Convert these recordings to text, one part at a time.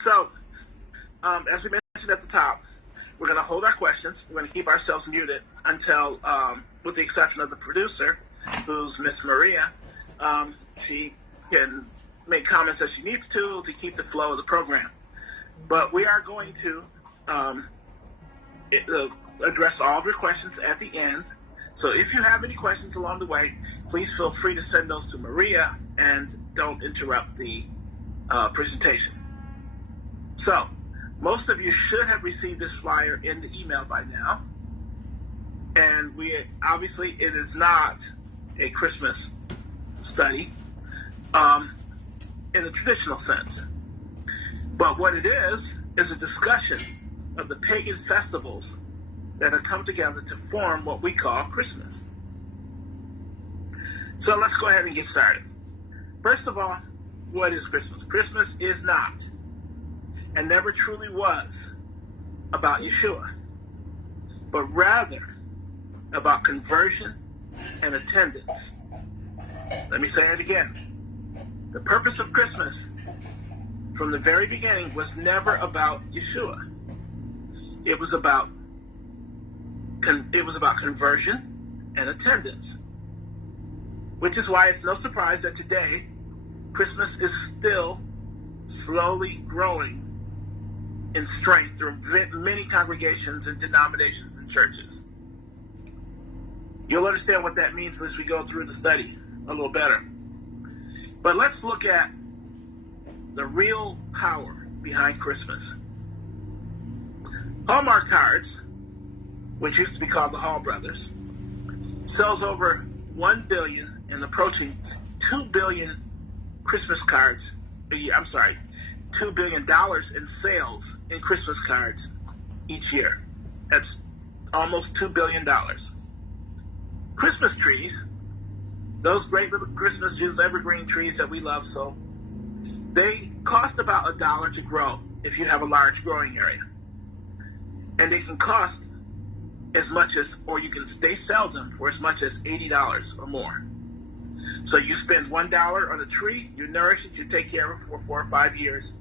So, as we mentioned at the top, we're going to hold our questions. We're going to keep ourselves muted until, with the exception of the producer, who's Miss Maria. She can make comments as she needs to keep the flow of the program. But we are going to address all of your questions at the end. So if you have any questions along the way, please feel free to send those to Maria and don't interrupt the presentation. So, most of you should have received this flyer in the email by now. And obviously it is not a Christmas study in the traditional sense. But what it is a discussion of the pagan festivals that have come together to form what we call Christmas. So let's go ahead and get started. First of all, what is Christmas? Christmas is not, and never truly was, about Yeshua, but rather about conversion and attendance. Let me say it again. The purpose of Christmas from the very beginning was never about Yeshua. It was about conversion and attendance, which is why it's no surprise that today Christmas is still slowly growing in strength through many congregations and denominations and churches. You'll understand what that means as we go through the study a little better. But let's look at the real power behind Christmas. Hallmark Cards, which used to be called the Hall Brothers, sells over 1 billion and approaching 2 billion Christmas cards a year. I'm sorry, $2 billion in sales in Christmas cards each year. That's almost $2 billion. Christmas trees, those great little Christmas trees, evergreen trees that we love so, they cost about $1 to grow if you have a large growing area. And they can cost as much as, they sell them for as much as $80 or more. So you spend $1 on a tree, you nourish it, you take care of it for 4 or 5 years,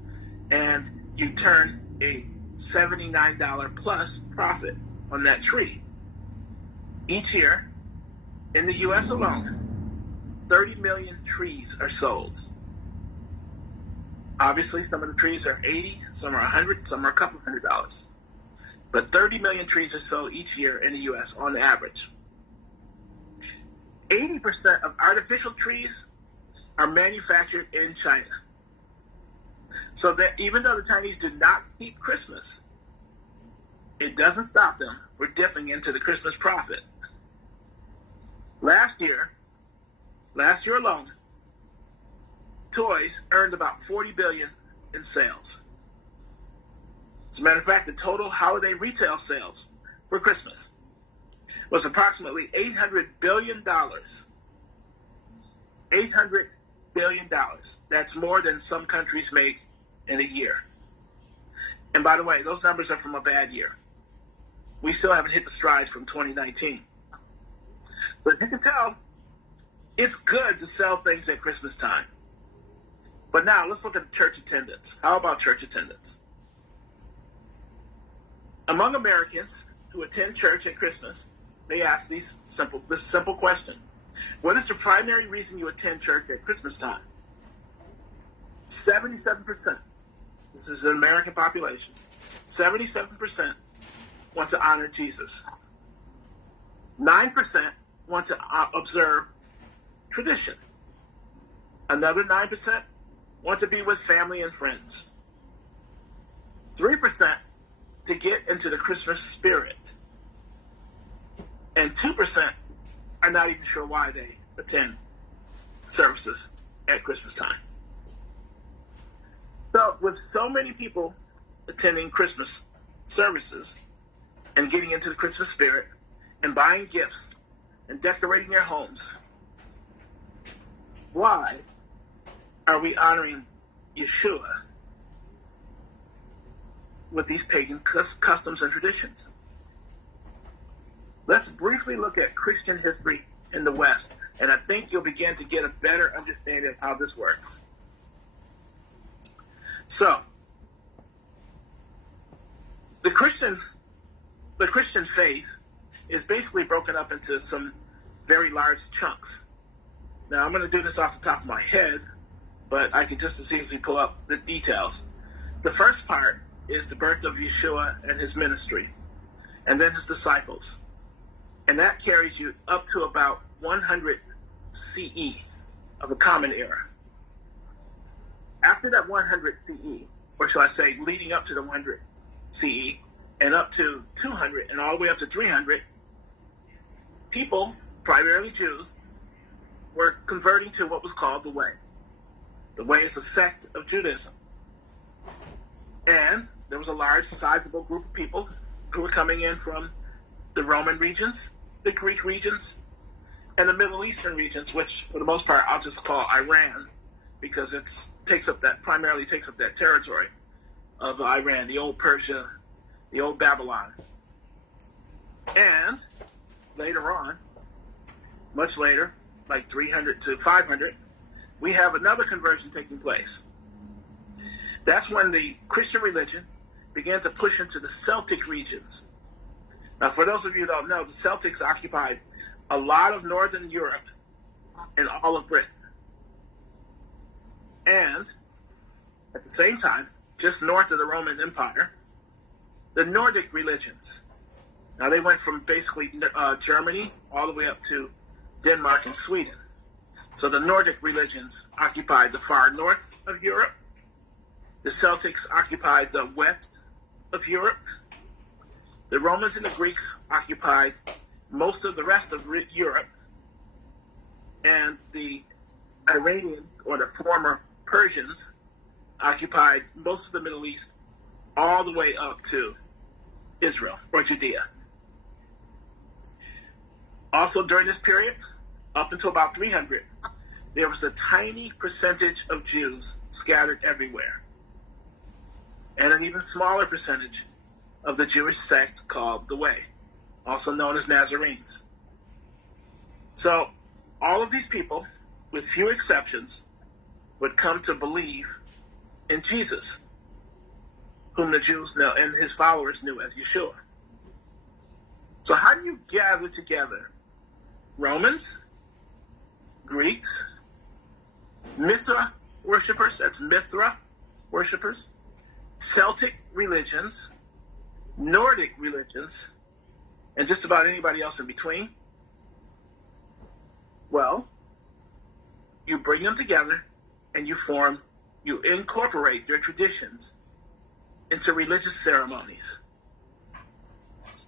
and you turn a $79 plus profit on that tree. Each year, in the U.S. alone, 30 million trees are sold. Obviously, some of the trees are 80, some are 100, some are a couple $100. But 30 million trees are sold each year in the U.S. on average. 80% of artificial trees are manufactured in China. So that even though the Chinese do not keep Christmas, it doesn't stop them from dipping into the Christmas profit. Last year alone, toys earned about $40 billion in sales. As a matter of fact, the total holiday retail sales for Christmas was approximately $800 billion. $800 billion. That's more than some countries make in a year. And by the way, those numbers are from a bad year. We still haven't hit the stride from 2019. But you can tell, it's good to sell things at Christmas time. But now, let's look at church attendance. How about church attendance? Among Americans who attend church at Christmas, they ask this simple question. What is the primary reason you attend church at Christmas time? 77%. This is an American population. 77% want to honor Jesus. 9% want to observe tradition. Another 9% want to be with family and friends. 3% to get into the Christmas spirit. And 2% are not even sure why they attend services at Christmas time. So with so many people attending Christmas services and getting into the Christmas spirit and buying gifts and decorating their homes, why are we honoring Yeshua with these pagan customs and traditions? Let's briefly look at Christian history in the West, and I think you'll begin to get a better understanding of how this works. So, The Christian faith is basically broken up into some very large chunks. Now, I'm going to do this off the top of my head, but I can just as easily pull up the details. The first part is the birth of Yeshua and his ministry, and then his disciples. And that carries you up to about 100 CE of the Common Era. After that 100 CE, or shall I say leading up to the 100 CE, and up to 200 and all the way up to 300, people, primarily Jews, were converting to what was called the Way. The Way is a sect of Judaism. And there was a large, sizable group of people who were coming in from the Roman regions, the Greek regions, and the Middle Eastern regions, which for the most part I'll just call Iran, because it primarily takes up that territory of Iran, the old Persia, the old Babylon. And later on, much later, like 300 to 500, we have another conversion taking place. That's when the Christian religion began to push into the Celtic regions. Now, for those of you who don't know, the Celtics occupied a lot of northern Europe and all of Britain. And at the same time, just north of the Roman Empire, the Nordic religions. Now, they went from basically Germany all the way up to Denmark and Sweden. So the Nordic religions occupied the far north of Europe. The Celtics occupied the west of Europe. The Romans and the Greeks occupied most of the rest of Europe. And the Iranian, or the former Persians, occupied most of the Middle East all the way up to Israel, or Judea. Also during this period, up until about 300, there was a tiny percentage of Jews scattered everywhere, and an even smaller percentage of the Jewish sect called the Way, also known as Nazarenes. So all of these people, with few exceptions, would come to believe in Jesus, whom the Jews know and his followers knew as Yeshua. So how do you gather together Romans, Greeks, Mithra worshippers, that's Mithra worshippers, Celtic religions, Nordic religions, and just about anybody else in between? Well, you bring them together and you incorporate their traditions into religious ceremonies.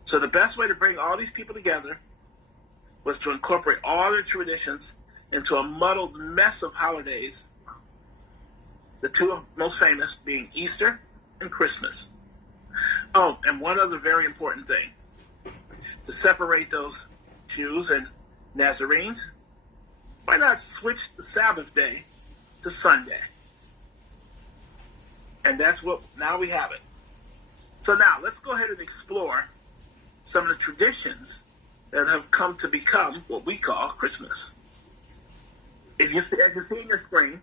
So the best way to bring all these people together was to incorporate all their traditions into a muddled mess of holidays, the two most famous being Easter and Christmas. Oh, and one other very important thing. To separate those Jews and Nazarenes, why not switch the Sabbath day to Sunday? And that's what, now we have it. So now, let's go ahead and explore some of the traditions that have come to become what we call Christmas. As you see in your screen,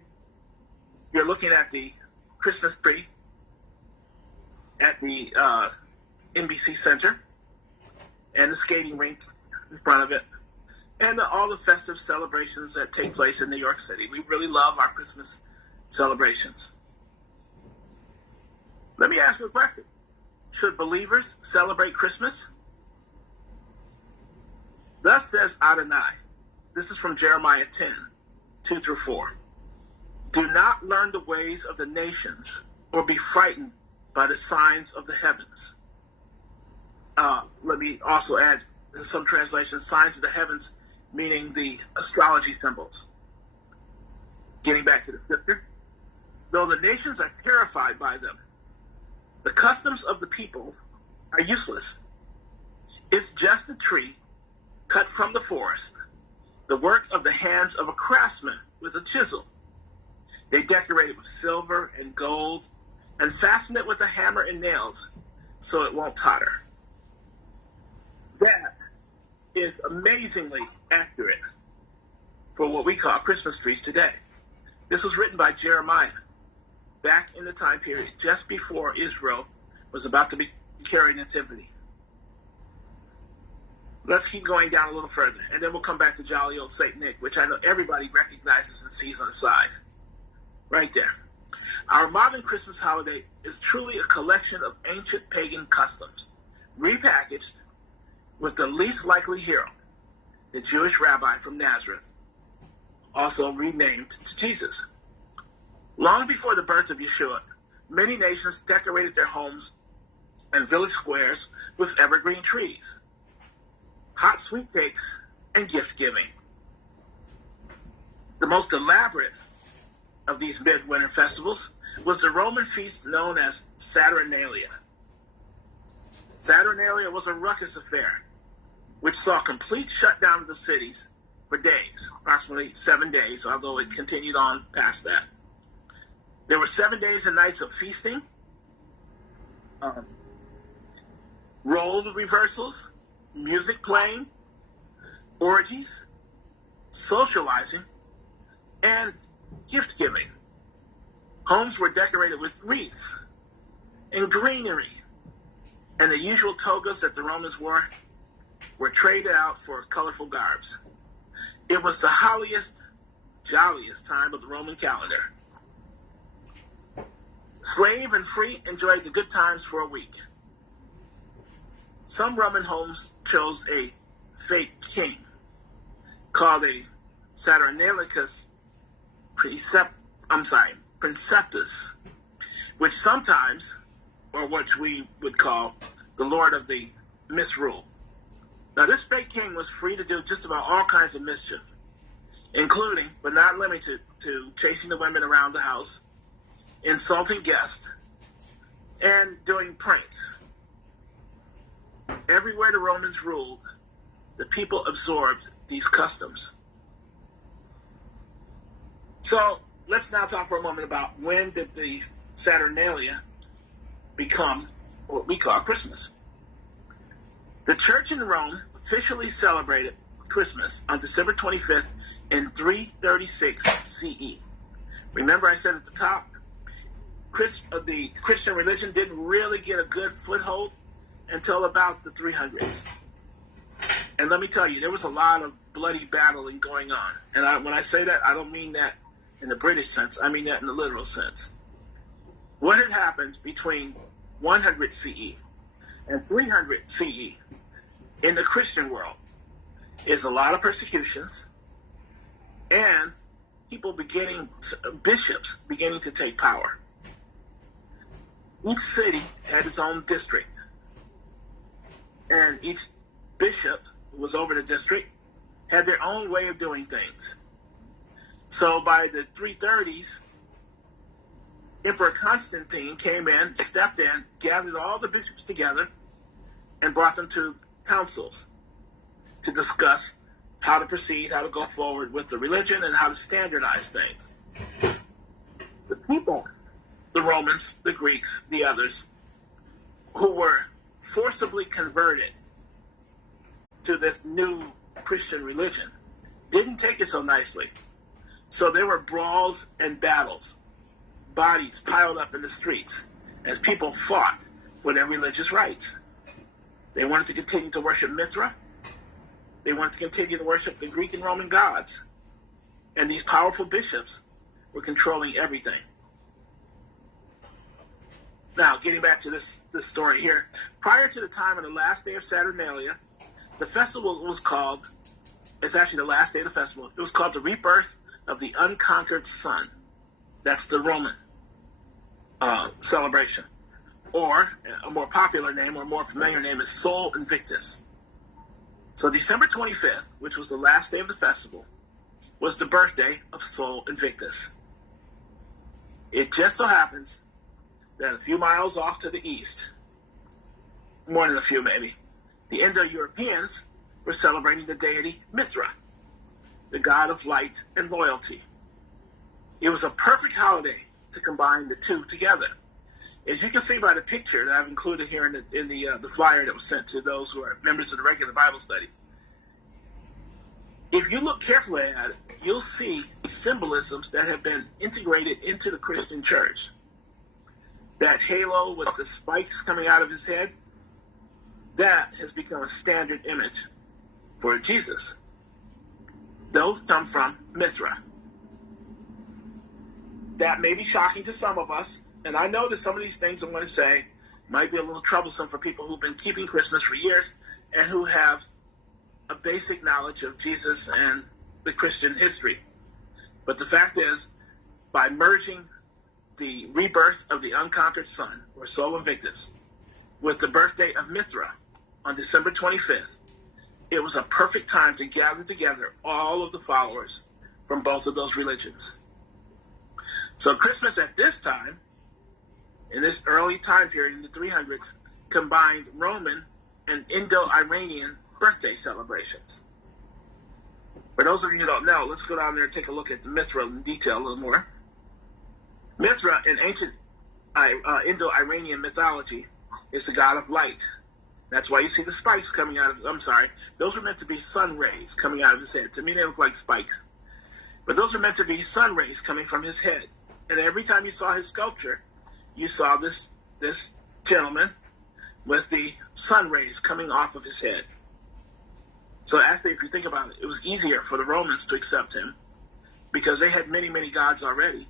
you're looking at the Christmas tree at the NBC Center and the skating rink in front of it, and all the festive celebrations that take place in New York City. We really love our Christmas celebrations. Let me ask you a question. Should believers celebrate Christmas? Thus says Adonai. This is from Jeremiah 10, 2 through 4. Do not learn the ways of the nations, or be frightened by the signs of the heavens. Let me also add, in some translations, signs of the heavens, meaning the astrology symbols. Getting back to the scripture. Though the nations are terrified by them, the customs of the people are useless. It's just a tree cut from the forest, the work of the hands of a craftsman with a chisel. They decorate it with silver and gold and fasten it with a hammer and nails so it won't totter. That is amazingly accurate for what we call Christmas trees today. This was written by Jeremiah back in the time period just before Israel was about to be carry nativity. Let's keep going down a little further, and then we'll come back to jolly old Saint Nick, which I know everybody recognizes and sees on the side. Right there. Our modern Christmas holiday is truly a collection of ancient pagan customs, repackaged with the least likely hero, the Jewish rabbi from Nazareth, also renamed to Jesus. Long before the birth of Yeshua, many nations decorated their homes and village squares with evergreen trees, hot sweet cakes, and gift giving. The most elaborate of these midwinter festivals was the Roman feast known as Saturnalia. Saturnalia was a ruckus affair, which saw complete shutdown of the cities for days, approximately 7 days, although it continued on past that. There were 7 days and nights of feasting, role reversals, music playing, orgies, socializing, and gift giving. Homes were decorated with wreaths and greenery, and the usual togas that the Romans wore were traded out for colorful garbs. It was the holliest, jolliest time of the Roman calendar. Slave and free enjoyed the good times for a week. Some Roman homes chose a fake king called a Saturnalicus Preceptus, which sometimes, or what we would call the Lord of the Misrule. Now, this fake king was free to do just about all kinds of mischief, including, but not limited to, chasing the women around the house, insulting guests, and doing pranks. Everywhere the Romans ruled, the people absorbed these customs. So, let's now talk for a moment about when did the Saturnalia become what we call Christmas. The church in Rome officially celebrated Christmas on December 25th in 336 CE. Remember I said at the top, the Christian religion didn't really get a good foothold until about the 300s. And let me tell you, there was a lot of bloody battling going on. And when I say that, I don't mean that in the British sense. I mean that in the literal sense. What had happened between 100 CE and 300 CE in the Christian world is a lot of persecutions and bishops beginning to take power. Each city had its own district, and each bishop who was over the district had their own way of doing things. So by the 330s, Emperor Constantine came in, stepped in, gathered all the bishops together, and brought them to councils to discuss how to proceed, how to go forward with the religion, and how to standardize things. The people, the Romans, the Greeks, the others, who were forcibly converted to this new Christian religion, didn't take it so nicely. So there were brawls and battles, bodies piled up in the streets as people fought for their religious rights. They wanted to continue to worship Mithra. They wanted to continue to worship the Greek and Roman gods. And these powerful bishops were controlling everything. Now, getting back to this story here, prior to the time of the last day of Saturnalia, the festival was called, it's actually the last day of the festival, it was called the Rebirth of the Unconquered Sun. That's the Roman celebration. Or a more popular name, or more familiar name, is Sol Invictus. So December 25th, which was the last day of the festival, was the birthday of Sol Invictus. It just so happens that a few miles off to the east, more than a few maybe, the Indo-Europeans were celebrating the deity Mithra, the god of light and loyalty. It was a perfect holiday to combine the two together. As you can see by the picture that I've included here in the flyer that was sent to those who are members of the regular Bible study, if you look carefully at it, you'll see symbolisms that have been integrated into the Christian church. That halo with the spikes coming out of his head, that has become a standard image for Jesus. Those come from Mithra. That may be shocking to some of us, and I know that some of these things I'm going to say might be a little troublesome for people who've been keeping Christmas for years and who have a basic knowledge of Jesus and the Christian history. But the fact is, by merging the rebirth of the unconquered son, or Sol Invictus, with the birthday of Mithra on December 25th, it was a perfect time to gather together all of the followers from both of those religions. So Christmas at this time, in this early time period in the 300s, combined Roman and Indo-Iranian birthday celebrations. For those of you who don't know, let's go down there and take a look at the Mithra in detail a little more. Mithra in ancient Indo-Iranian mythology is the god of light. That's why you see the spikes coming out of, those were meant to be sun rays coming out of his head. To me, they look like spikes. But those are meant to be sun rays coming from his head. And every time you saw his sculpture, you saw this gentleman with the sun rays coming off of his head. So actually, if you think about it, it was easier for the Romans to accept him because they had many, many gods already.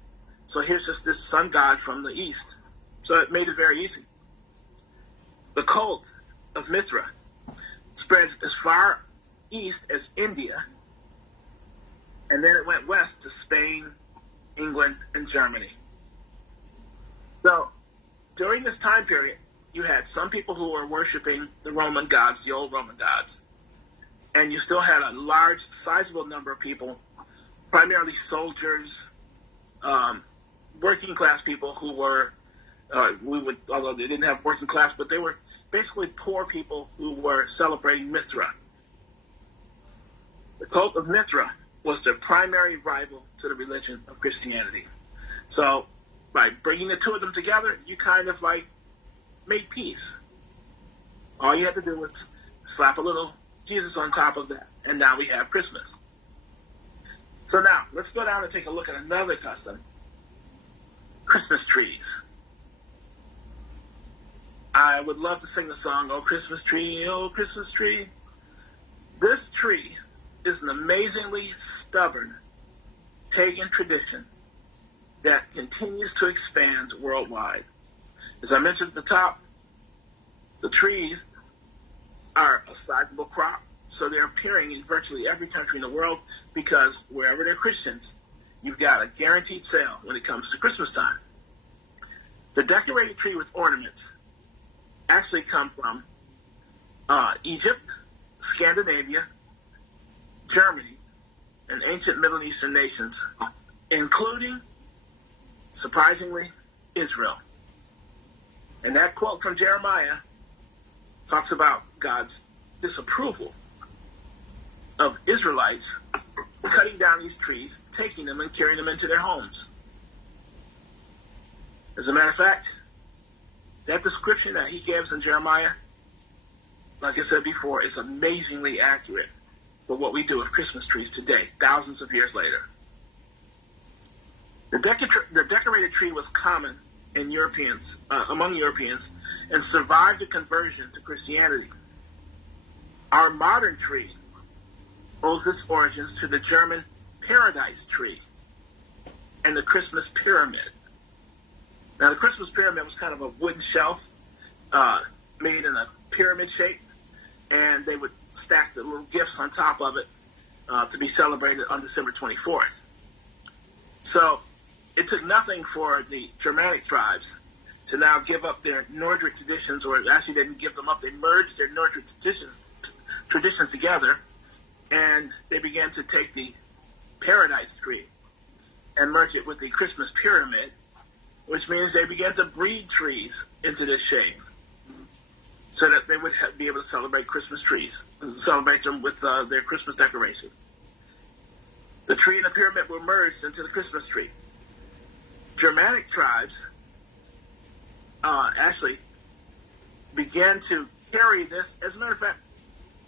So here's just this sun god from the east. So it made it very easy. The cult of Mithra spread as far east as India, and then it went west to Spain, England, and Germany. So during this time period, you had some people who were worshiping the Roman gods, the old Roman gods, and you still had a large, sizable number of people, primarily soldiers, working class people who were, although they didn't have working class, but they were basically poor people who were celebrating Mithra. The cult of Mithra was the primary rival to the religion of Christianity. So by bringing the two of them together, you kind of like made peace. All you had to do was slap a little Jesus on top of that, and now we have Christmas. So now, let's go down and take a look at another custom, Christmas trees. I would love to sing the song, "Oh Christmas Tree, Oh Christmas Tree." This tree is an amazingly stubborn pagan tradition that continues to expand worldwide. As I mentioned at the top, the trees are a sizable crop, so they're appearing in virtually every country in the world because wherever they're Christians, you've got a guaranteed sale when it comes to Christmas time. The decorated tree with ornaments actually come from Egypt, Scandinavia, Germany, and ancient Middle Eastern nations, including, surprisingly, Israel. And that quote from Jeremiah talks about God's disapproval of Israelites cutting down these trees, taking them and carrying them into their homes. As a matter of fact, that description that he gives in Jeremiah, like I said before, is amazingly accurate for what we do with Christmas trees today, thousands of years later. The decorated tree was common in among Europeans, and survived the conversion to Christianity. Our modern tree owes its origins to the German paradise tree and the Christmas pyramid. Now, the Christmas pyramid was kind of a wooden shelf made in a pyramid shape, and they would stack the little gifts on top of it to be celebrated on December 24th. So it took nothing for the Germanic tribes to now give up their Nordic traditions, or actually they didn't give them up, they merged their Nordic traditions together, and they began to take the paradise tree and merge it with the Christmas pyramid, which means they began to breed trees into this shape so that they would be able to celebrate Christmas trees, celebrate them with their Christmas decoration. The tree and the pyramid were merged into the Christmas tree. Germanic tribes actually began to carry this. As a matter of fact,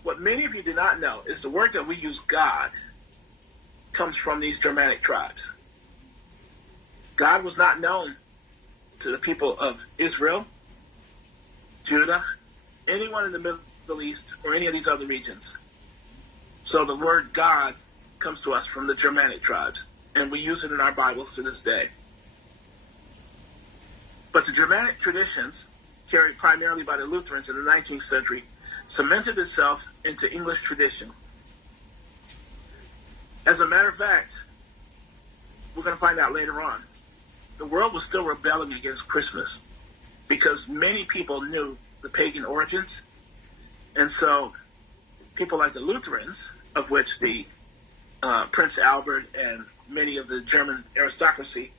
what many of you do not know is the word that we use, God, comes from these Germanic tribes. God was not known to the people of Israel, Judah, anyone in the Middle Middle East, or any of these other regions. So the word God comes to us from the Germanic tribes, and we use it in our Bibles to this day. But the Germanic traditions, carried primarily by the Lutherans in the 19th century, cemented itself into English tradition. As a matter of fact, we're going to find out later on, the world was still rebelling against Christmas because many people knew the pagan origins. And so people like the Lutherans, of which the Prince Albert and many of the German aristocracy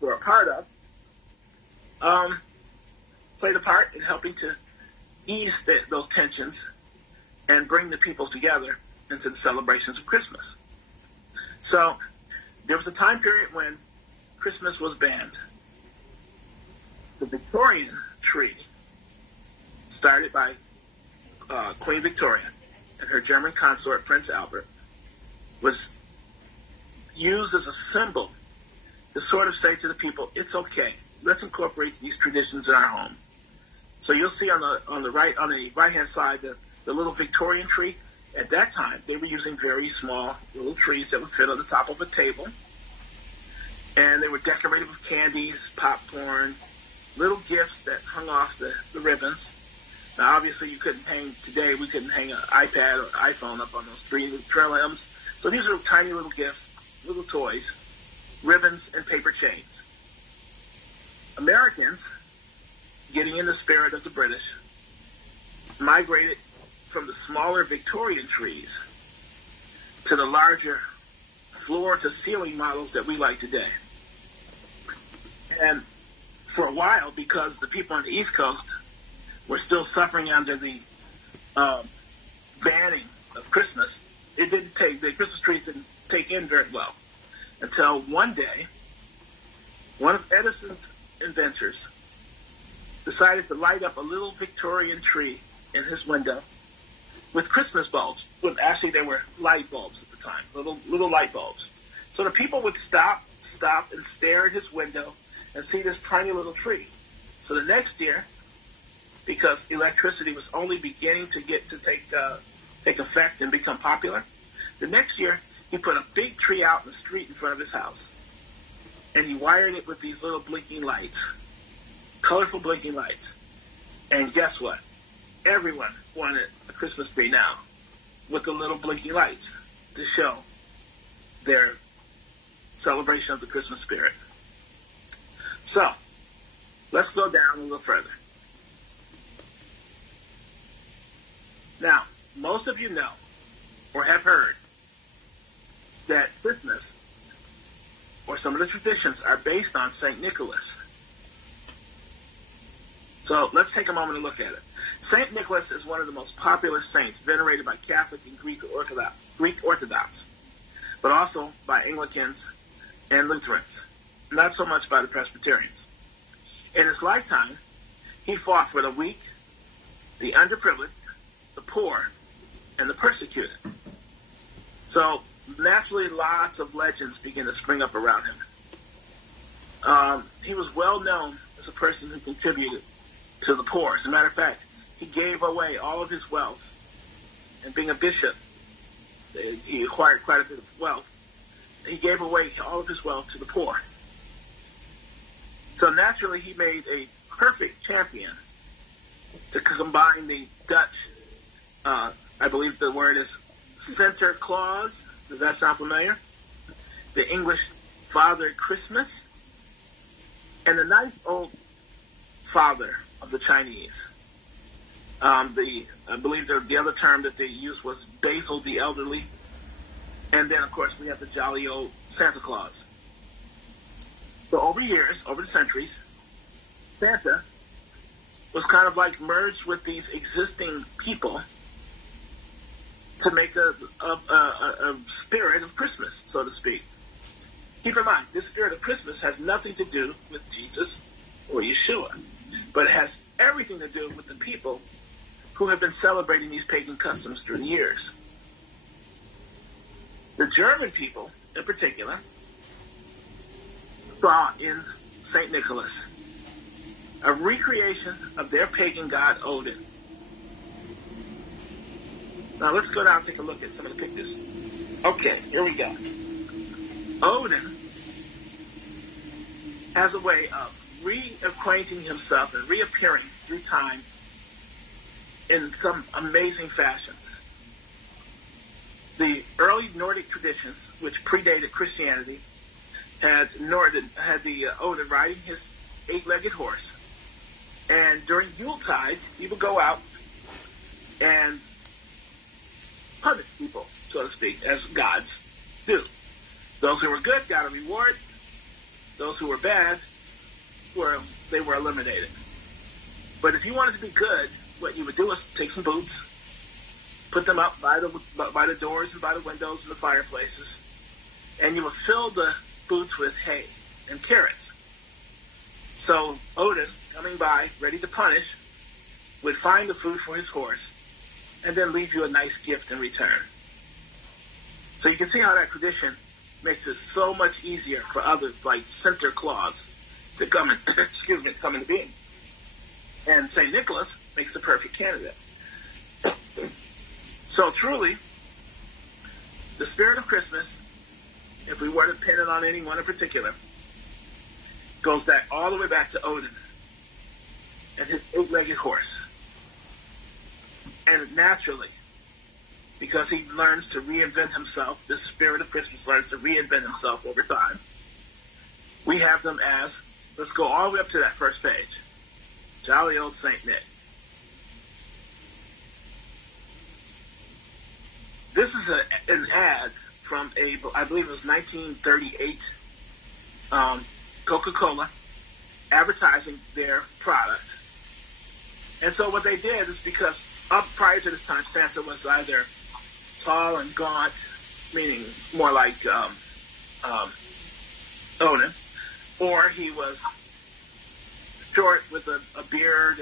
were a part of, played a part in helping to ease those tensions and bring the people together into the celebrations of Christmas. So there was a time period when Christmas was banned. The Victorian tree, started by Queen Victoria and her German consort, Prince Albert, was used as a symbol to sort of say to the people, it's okay. Let's incorporate these traditions in our home. So you'll see on the right hand side the little Victorian tree. At that time, they were using very small little trees that would fit on the top of a table, and they were decorated with candies, popcorn, little gifts that hung off the ribbons. Now, obviously, we couldn't hang an iPad or iPhone up on those three limbs. So these are tiny little gifts, little toys, ribbons, and paper chains. Americans, getting in the spirit of the British, migrated from the smaller Victorian trees to the larger floor-to-ceiling models that we like today. And for a while, because the people on the East Coast were still suffering under the banning of Christmas, the Christmas trees didn't take in very well until one day, one of Edison's inventors decided to light up a little Victorian tree in his window with Christmas bulbs. Well, actually, they were light bulbs at the time, little light bulbs. So the people would stop and stare at his window and see this tiny little tree. So the next year, because electricity was only beginning to take effect and become popular, the next year he put a big tree out in the street in front of his house, and he wired it with these little blinking lights, colorful blinking lights. And guess what? Everyone wanted a Christmas tree now with the little blinking lights to show their celebration of the Christmas spirit. So, let's go down a little further. Now, most of you know or have heard that Christmas, or some of the traditions, are based on St. Nicholas. So let's take a moment to look at it. St. Nicholas is one of the most popular saints venerated by Catholic and Greek Orthodox, but also by Anglicans and Lutherans, not so much by the Presbyterians. In his lifetime, he fought for the weak, the underprivileged, the poor, and the persecuted. So naturally, lots of legends begin to spring up around him. He was well known as a person who contributed to the poor. As a matter of fact, he gave away all of his wealth. And being a bishop, he acquired quite a bit of wealth. He gave away all of his wealth to the poor. So naturally, he made a perfect champion to combine the Dutch, I believe the word is Santa Claus. Does that sound familiar? The English Father Christmas, and the nice old father of the Chinese. I believe the other term that they used was Basil the Elderly. And then, of course, we have the jolly old Santa Claus. So over the centuries, Santa was kind of like merged with these existing people to make a spirit of Christmas, so to speak. Keep in mind, this spirit of Christmas has nothing to do with Jesus or Yeshua, but it has everything to do with the people who have been celebrating these pagan customs through the years. The German people, in particular, saw in St. Nicholas a recreation of their pagan god Odin. Now let's go down and take a look at some of the pictures. Okay, here we go. Odin has a way of reacquainting himself and reappearing through time in some amazing fashions. The early Nordic traditions, which predated Christianity, had Odin riding his 8-legged horse, and during Yuletide, he would go out and punish people, so to speak, as gods do. Those who were good got a reward. Those who were bad were eliminated. But if you wanted to be good, what you would do is take some boots, put them up by the doors and by the windows and the fireplaces, and you would fill the boots with hay and carrots. So Odin, coming by, ready to punish, would find the food for his horse and then leave you a nice gift in return. So you can see how that tradition makes it so much easier for others like Santa Claus to come into being. And St. Nicholas makes the perfect candidate. So truly, the spirit of Christmas, if we were to pin it on anyone in particular, goes back all the way back to Odin and his 8-legged horse. And naturally, because he learns to reinvent himself, the spirit of Christmas learns to reinvent himself over time, we have them as, let's go all the way up to that first page, jolly old Saint Nick. This is an ad from I believe it was 1938, Coca-Cola, advertising their product. And so what they did is, because up prior to this time, Santa was either tall and gaunt, meaning more like Odin, or he was short with a beard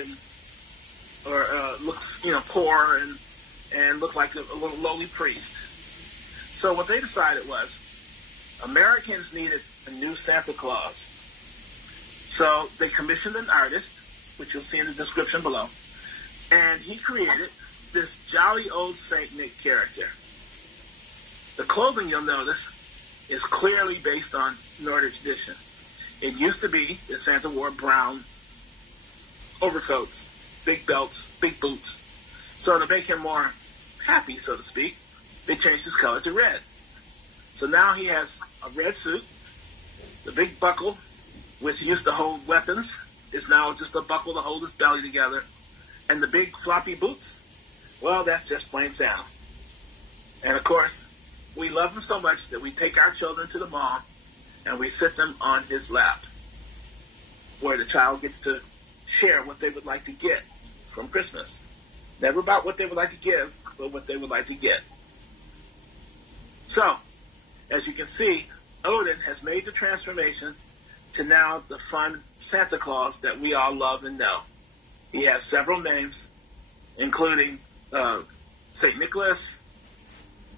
or looks poor and looked like a little lowly priest. So what they decided was Americans needed a new Santa Claus. So they commissioned an artist, which you'll see in the description below, and he created this jolly old Saint Nick character. The clothing, you'll notice, is clearly based on Nordic tradition. It used to be that Santa wore brown overcoats, big belts, big boots. So to make him more happy, so to speak, they changed his color to red. So now he has a red suit, the big buckle, which used to hold weapons, is now just a buckle to hold his belly together. And the big floppy boots, well, that's just plain Santa. And of course, we love him so much that we take our children to the mall and we sit them on his lap, where the child gets to share what they would like to get from Christmas. Never about what they would like to give, but what they would like to get. So, as you can see, Odin has made the transformation to now the fun Santa Claus that we all love and know. He has several names, including St. Nicholas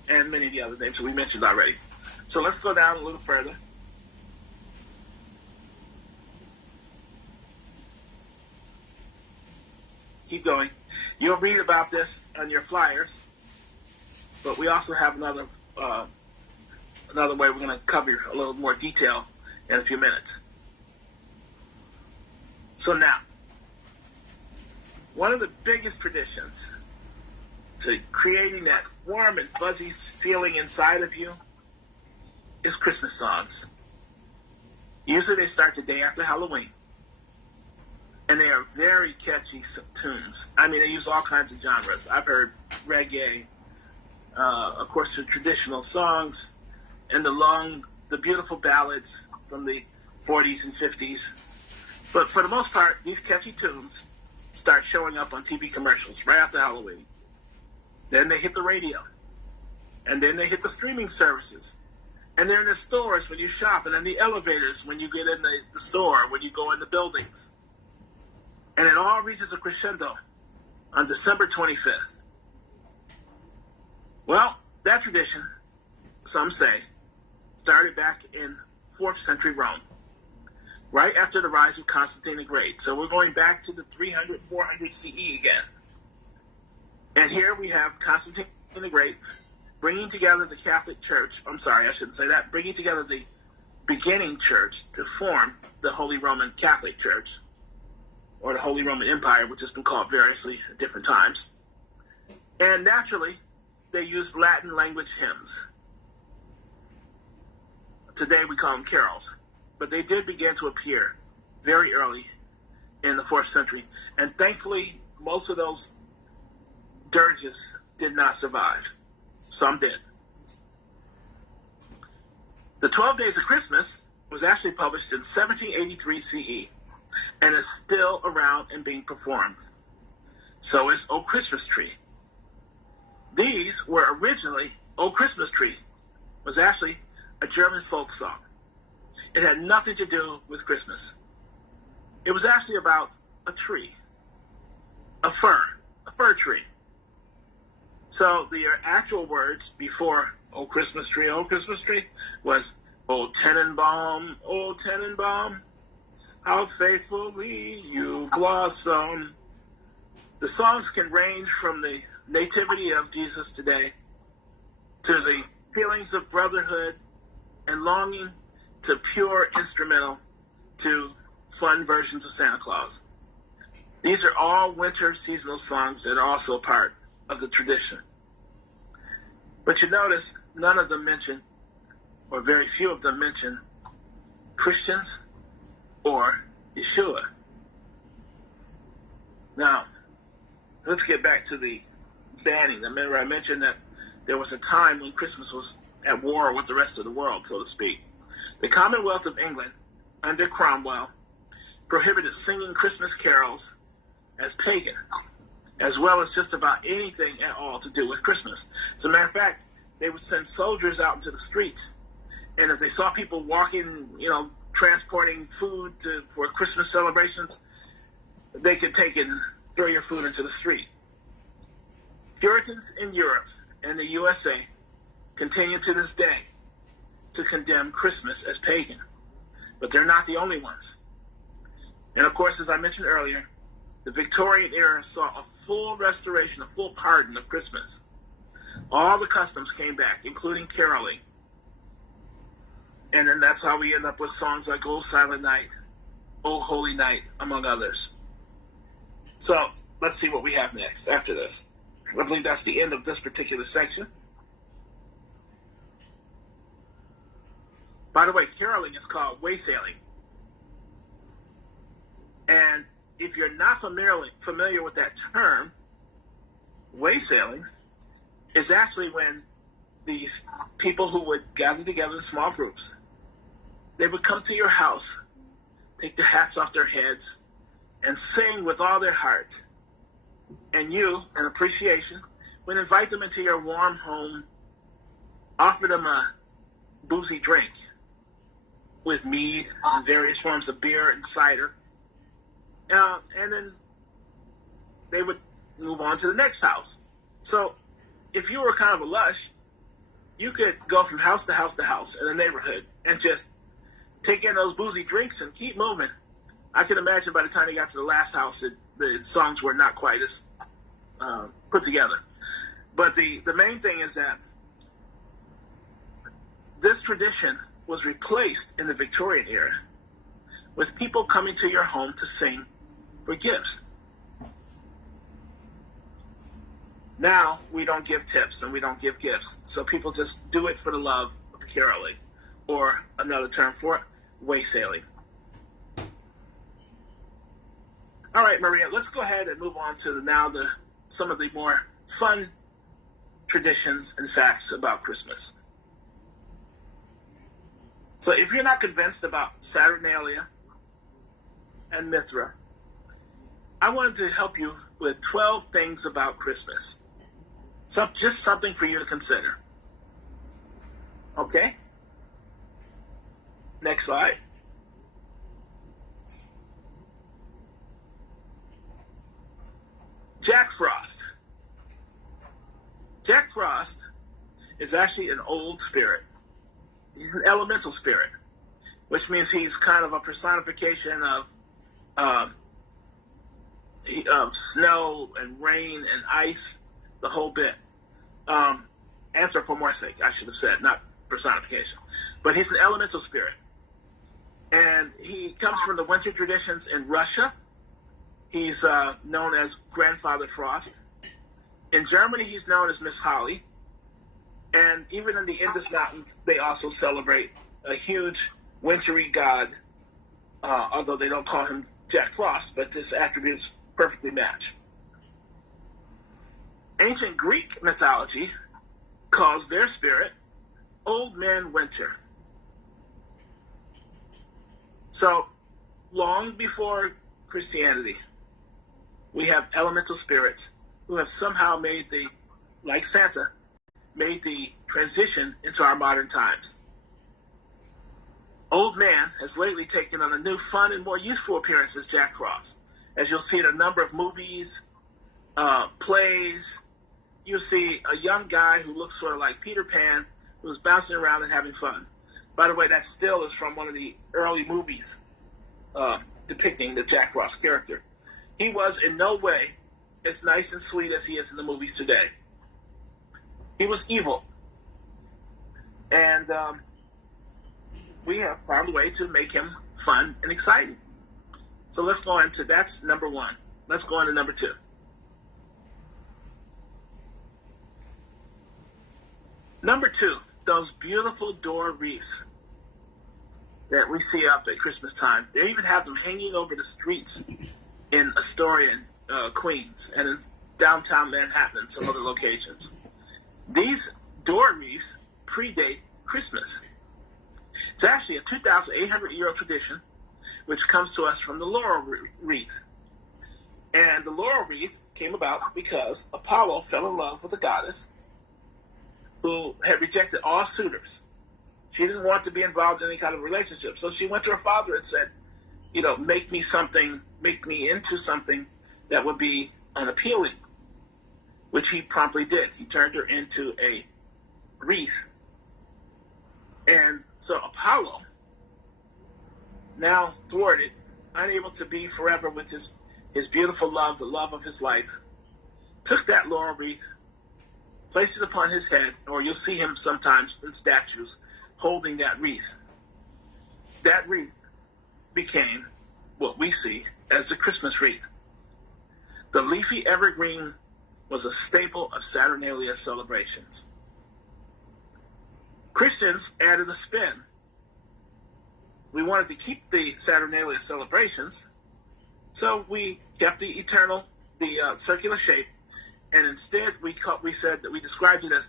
and many of the other names that we mentioned already. So let's go down a little further. Keep going. You'll read about this on your flyers, but we also have another way we're going to cover a little more detail in a few minutes. So now, one of the biggest traditions to creating that warm and fuzzy feeling inside of you is Christmas songs. Usually they start the day after Halloween. And they are very catchy tunes. I mean, they use all kinds of genres. I've heard reggae, of course, the traditional songs, and the beautiful ballads from the 40s and 50s. But for the most part, these catchy tunes start showing up on TV commercials right after Halloween. Then they hit the radio. And then they hit the streaming services. And they're in the stores when you shop, and in the elevators when you get in the store, when you go in the buildings. And it all reaches a crescendo on December 25th. Well, that tradition, some say, started back in 4th century Rome, right after the rise of Constantine the Great. So we're going back to the 300, 400 CE again. And here we have Constantine the Great, bringing together the Catholic Church. I'm sorry, I shouldn't say that. Bringing together the beginning church to form the Holy Roman Catholic Church, or the Holy Roman Empire, which has been called variously at different times. And naturally, they used Latin language hymns. Today we call them carols. But they did begin to appear very early in the 4th century. And thankfully, most of those dirges did not survive. Some did. The 12 Days of Christmas was actually published in 1783 CE and is still around and being performed. So is O Christmas Tree. These were originally, O Christmas Tree was actually a German folk song. It had nothing to do with Christmas. It was actually about a tree, a fir tree. So the actual words before O Christmas Tree was O Tannenbaum, how faithfully you blossom. The songs can range from the nativity of Jesus today to the feelings of brotherhood and longing to pure instrumental to fun versions of Santa Claus. These are all winter seasonal songs that are also part of the tradition. But you notice none of them mention, or very few of them mention, Christians or Yeshua. Now, let's get back to the banning. Remember I mentioned that there was a time when Christmas was at war with the rest of the world, so to speak. The Commonwealth of England, under Cromwell, prohibited singing Christmas carols as pagan, as well as just about anything at all to do with Christmas. As a matter of fact, they would send soldiers out into the streets, and if they saw people walking, transporting food for Christmas celebrations, they could take and throw your food into the street. Puritans in Europe and the USA continue to this day to condemn Christmas as pagan, but they're not the only ones. And of course, as I mentioned earlier, the Victorian era saw a full restoration, a full pardon of Christmas. All the customs came back, including caroling. And then that's how we end up with songs like O Silent Night, O Holy Night, among others. So let's see what we have next after this. I believe that's the end of this particular section. By the way, caroling is called waysailing. And if you're not familiar with that term, waysailing is actually when these people who would gather together in small groups, they would come to your house, take their hats off their heads, and sing with all their heart. And you, in appreciation, would invite them into your warm home, offer them a boozy drink with mead and various forms of beer and cider. And then they would move on to the next house. So if you were kind of a lush, you could go from house to house to house in the neighborhood and just take in those boozy drinks and keep moving. I can imagine by the time they got to the last house, the songs were not quite as put together. But the main thing is that this tradition was replaced in the Victorian era with people coming to your home to sing for gifts. Now, we don't give tips and we don't give gifts. So people just do it for the love of caroling, or another term for it, waysailing. All right, Maria, let's go ahead and move on to some of the more fun traditions and facts about Christmas. So if you're not convinced about Saturnalia and Mithra, I wanted to help you with 12 things about Christmas. Just something for you to consider. Okay? Next slide. Jack Frost. Jack Frost is actually an old spirit. He's an elemental spirit, which means he's kind of a personification of snow and rain and ice, the whole bit. Anthropomorphic, I should have said, not personification. But he's an elemental spirit. And he comes from the winter traditions in Russia. He's known as Grandfather Frost. In Germany, he's known as Miss Holly. And even in the Indus Mountains, they also celebrate a huge wintry god, although they don't call him Jack Frost, but his attributes perfectly match. Ancient Greek mythology calls their spirit Old Man Winter. So, long before Christianity, we have elemental spirits who have somehow like Santa, made the transition into our modern times. Old Man has lately taken on a new, fun, and more useful appearance as Jack Frost. As you'll see in a number of movies, plays, you'll see a young guy who looks sort of like Peter Pan, who's bouncing around and having fun. By the way, that still is from one of the early movies depicting the Jack Frost character. He was in no way as nice and sweet as he is in the movies today. He was evil. And we have found a way to make him fun and exciting. So let's go into, that's number one. Let's go into number two. Number two, those beautiful door wreaths that we see up at Christmas time. They even have them hanging over the streets in Astoria, Queens, and in downtown Manhattan and some other locations. These door wreaths predate Christmas. It's actually a 2,800-year-old tradition, which comes to us from the laurel wreath. And the laurel wreath came about because Apollo fell in love with a goddess who had rejected all suitors. She didn't want to be involved in any kind of relationship. So she went to her father and said, make me into something that would be unappealing, which he promptly did. He turned her into a wreath. And so Apollo, now thwarted, unable to be forever with his beautiful love, the love of his life, took that laurel wreath, placed it upon his head, or you'll see him sometimes in statues holding that wreath. That wreath became what we see as the Christmas wreath. The leafy evergreen was a staple of Saturnalia celebrations. Christians added a spin. We wanted to keep the Saturnalia celebrations, so we kept the circular shape, and instead we said that we described it as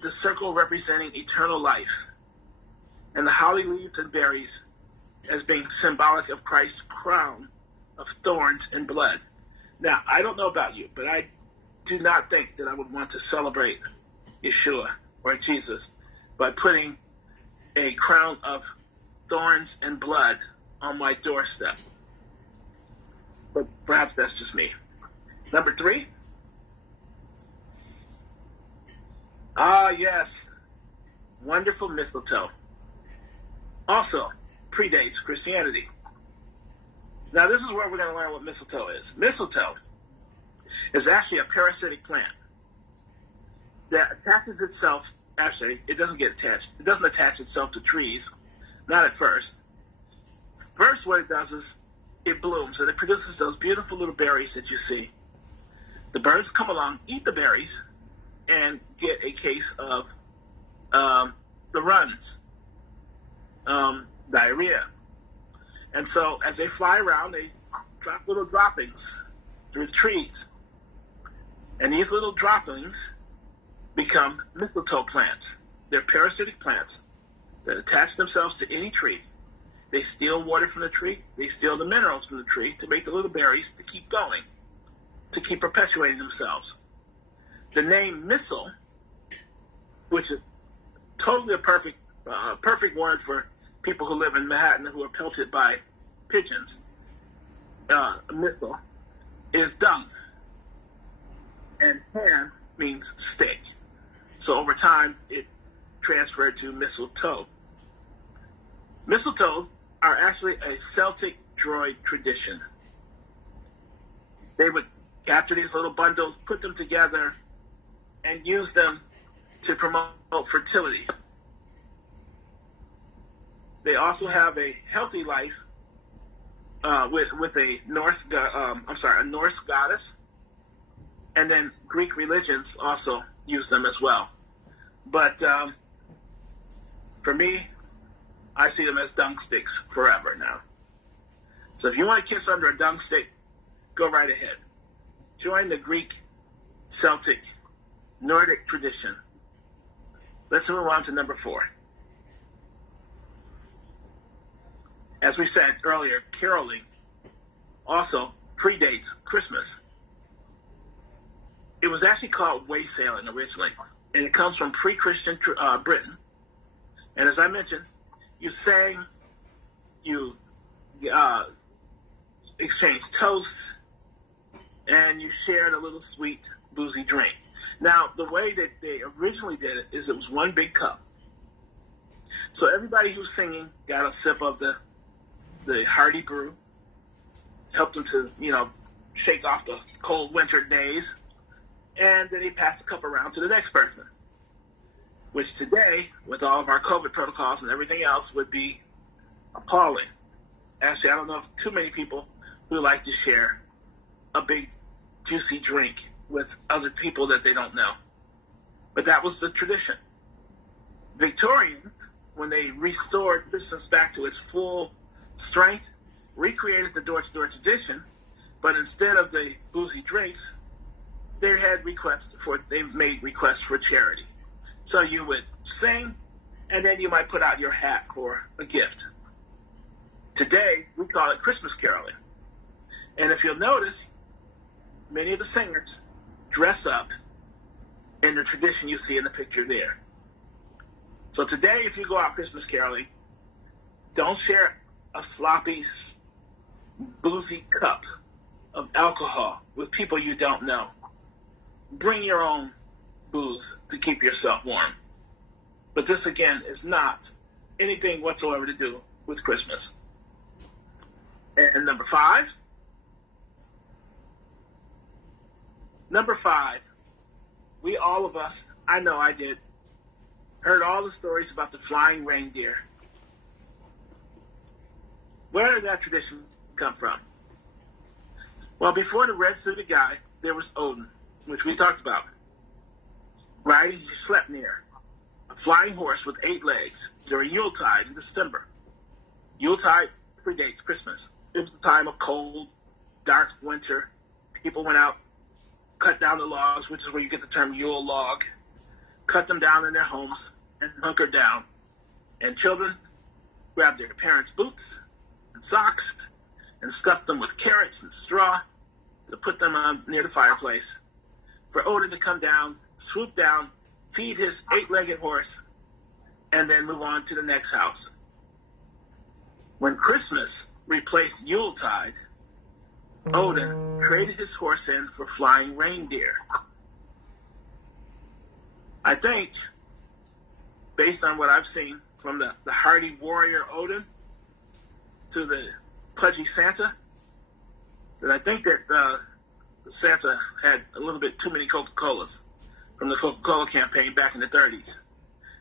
the circle representing eternal life, and the holly leaves and berries as being symbolic of Christ's crown of thorns and blood. Now, I don't know about you, but I do not think that I would want to celebrate Yeshua or Jesus by putting a crown of thorns and blood on my doorstep. But perhaps that's just me. Number three. Yes. Wonderful mistletoe. Also predates Christianity. Now, this is where we're going to learn what mistletoe is. Mistletoe is actually a parasitic plant that attaches itself. Actually, it doesn't get attached. It doesn't attach itself to trees. Not at first. First, what it does is it blooms, and it produces those beautiful little berries that you see. The birds come along, eat the berries, and get a case of the runs, diarrhea. And so as they fly around, they drop little droppings through the trees. And these little droppings become mistletoe plants. They're parasitic plants that attach themselves to any tree. They steal water from the tree. They steal the minerals from the tree to make the little berries to keep going, to keep perpetuating themselves. The name missile, which is totally a perfect word for people who live in Manhattan who are pelted by pigeons, missile, is dung. And pan means stick. So over time, it transferred to mistletoe. Mistletoes are actually a Celtic Druid tradition. They would capture these little bundles, put them together, and use them to promote fertility. They also have a healthy life with a Norse goddess, and then Greek religions also use them as well. But for me, I see them as dung sticks forever now. So if you want to kiss under a dung stick, go right ahead. Join the Greek, Celtic, Nordic tradition. Let's move on to number 4. As we said earlier, caroling also predates Christmas. It was actually called waysailing originally, and it comes from pre-Christian Britain. And as I mentioned, you sang, you exchanged toasts, and you shared a little sweet, boozy drink. Now, the way that they originally did it is it was one big cup. So everybody who's singing got a sip of the hearty brew, helped them to, shake off the cold winter days, and then he passed the cup around to the next person, which today, with all of our COVID protocols and everything else, would be appalling. Actually, I don't know of too many people who like to share a big, juicy drink with other people that they don't know. But that was the tradition. Victorians, when they restored Christmas back to its full strength, recreated the door-to-door tradition, but instead of the boozy drinks, they made requests for charity. So you would sing, and then you might put out your hat for a gift. Today, we call it Christmas caroling. And if you'll notice, many of the singers dress up in the tradition you see in the picture there. So today, if you go out Christmas caroling, don't share a sloppy, boozy cup of alcohol with people you don't know. Bring your own booze to keep yourself warm. But this, again, is not anything whatsoever to do with Christmas. And number 5, all of us, I know I did, heard all the stories about the flying reindeer. Where did that tradition come from? Well, before the red-suited guy, there was Odin, which we talked about, riding Sleipnir, a flying horse with 8 legs, during Yuletide in December. Yuletide predates Christmas. It was the time of cold, dark winter. People went out, cut down the logs, which is where you get the term Yule log, cut them down in their homes, and hunkered down. And children grabbed their parents' boots and socks and stuffed them with carrots and straw to put them on near the fireplace for Odin to come down, swoop down, feed his 8-legged horse, and then move on to the next house. When Christmas replaced Yuletide, Odin traded his horse in for flying reindeer. I think, based on what I've seen, from the hardy warrior Odin to the pudgy Santa, that I think that the Santa had a little bit too many Coca-Colas from the Coca-Cola campaign back in the 30s.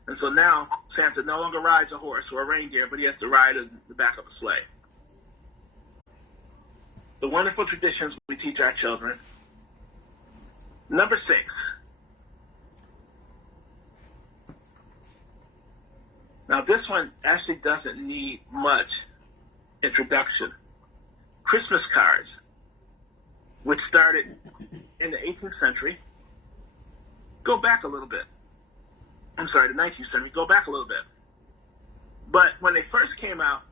And so now Santa no longer rides a horse or a reindeer, but he has to ride in the back of a sleigh. The wonderful traditions we teach our children. Number 6. Now this one actually doesn't need much introduction. Christmas cards, which started in the 18th century, go back a little bit. I'm sorry, the 19th century, go back a little bit. But when they first came out,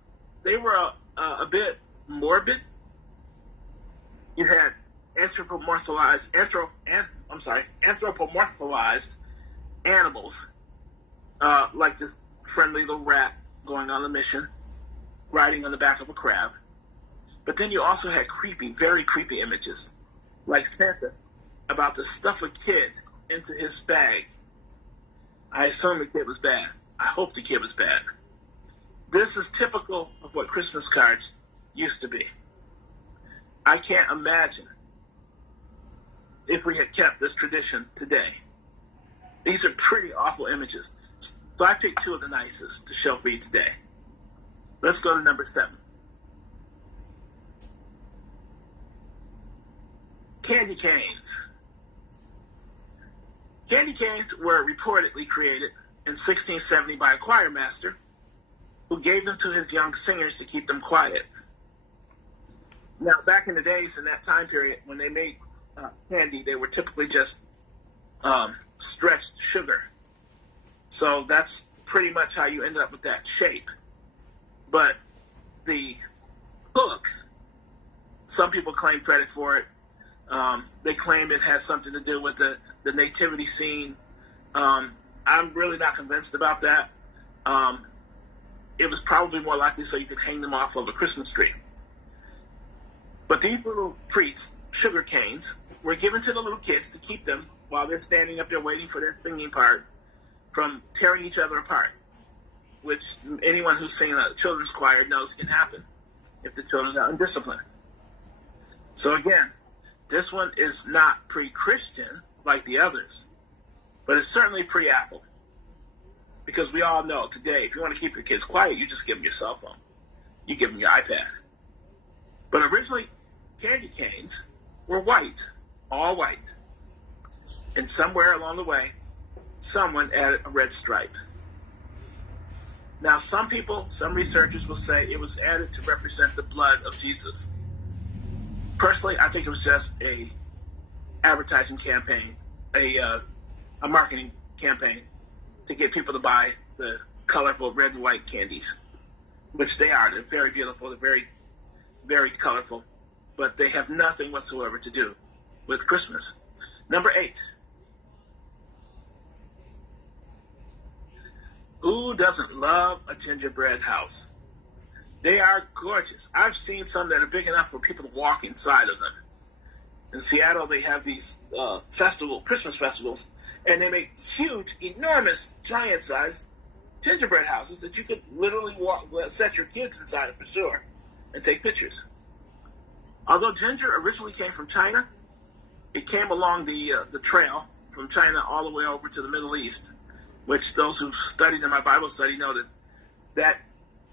they were a bit morbid. You had anthropomorphized animals, like this friendly little rat going on a mission, riding on the back of a crab. But then you also had creepy, very creepy images, like Santa about to stuff a kid into his bag. I assume the kid was bad. I hope the kid was bad. This is typical of what Christmas cards used to be. I can't imagine if we had kept this tradition today. These are pretty awful images. So I picked two of the nicest to show for you today. Let's go to number 7. Candy canes. Candy canes were reportedly created in 1670 by a choir master who gave them to his young singers to keep them quiet. Now, back in the days, in that time period, when they made candy, they were typically just stretched sugar. So that's pretty much how you ended up with that shape. But the hook, some people claim credit for it. They claim it has something to do with the nativity scene. I'm really not convinced about that. It was probably more likely so you could hang them off of a Christmas tree. But these little treats, sugar canes, were given to the little kids to keep them while they're standing up there waiting for their singing part from tearing each other apart, which anyone who's seen a children's choir knows can happen if the children are undisciplined. So again, this one is not pre-Christian like the others, but it's certainly pre-Apple. Because we all know today, if you want to keep your kids quiet, you just give them your cell phone. You give them your iPad. But originally, candy canes were white, all white. And somewhere along the way, someone added a red stripe. Now, some researchers will say it was added to represent the blood of Jesus. Personally, I think it was just a advertising campaign, a marketing campaign to get people to buy the colorful red and white candies, which they are. They're very beautiful. They're very, very colorful, but they have nothing whatsoever to do with Christmas. Number 8. Who doesn't love a gingerbread house? They are gorgeous. I've seen some that are big enough for people to walk inside of them. In Seattle, they have these Christmas festivals, and they make huge, enormous, giant-sized gingerbread houses that you could literally set your kids inside of for sure and take pictures. Although ginger originally came from China, it came along the trail from China all the way over to the Middle East, which those who've studied in my Bible study know that